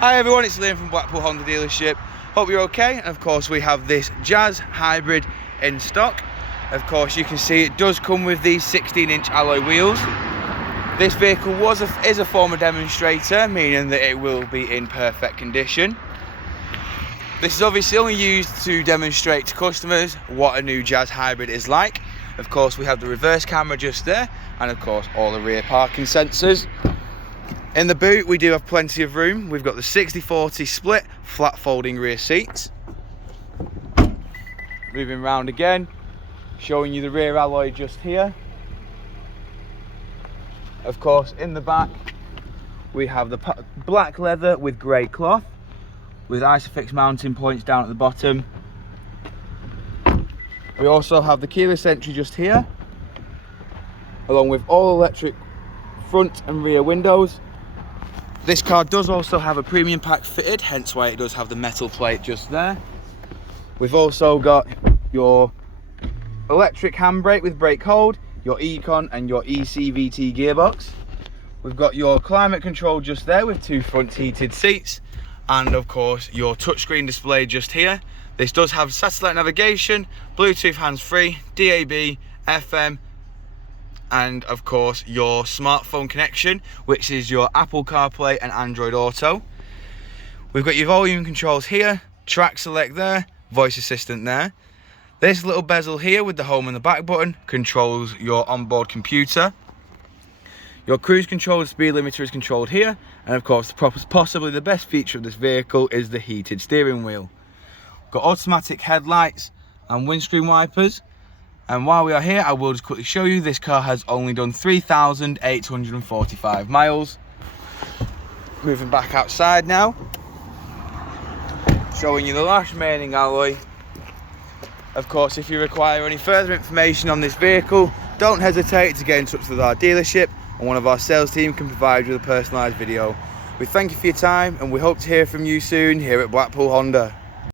Hi everyone, it's Lytham from Blackpool Honda dealership. Hope you're okay. And of course we have this Jazz Hybrid in stock. Of course you can see it does come with these 16-inch alloy wheels. This vehicle is a former demonstrator, meaning that it will be in perfect condition. This is obviously only used to demonstrate to customers what a new Jazz Hybrid is like. Of course we have the reverse camera just there, and of course all the rear parking sensors. In the boot we do have plenty of room. We've got the 60/40 split flat folding rear seats. Moving round again, showing you the rear alloy just here. Of course in the back we have the black leather with grey cloth with Isofix mounting points down at the bottom. We also have the keyless entry just here, along with all electric front and rear windows. This car does also have a premium pack fitted, hence why it does have the metal plate just there. We've also got your electric handbrake with brake hold, your Econ and your ECVT gearbox. We've got your climate control just there with 2 front heated seats, and of course your touchscreen display just here. This does have satellite navigation, Bluetooth hands-free, DAB, FM, and of course your smartphone connection, which is your Apple CarPlay and Android Auto. We've got your volume controls here, track select there, voice assistant there. This little bezel here with the home and the back button controls your onboard computer. Your cruise control and speed limiter is controlled here, and of course possibly the best feature of this vehicle is the heated steering wheel. Got automatic headlights and windscreen wipers. And while we are here, I will just quickly show you this car has only done 3,845 miles. Moving back outside now, showing you the last remaining alloy. Of course, if you require any further information on this vehicle, don't hesitate to get in touch with our dealership, and one of our sales team can provide you with a personalised video. We thank you for your time, and we hope to hear from you soon here at Blackpool Honda.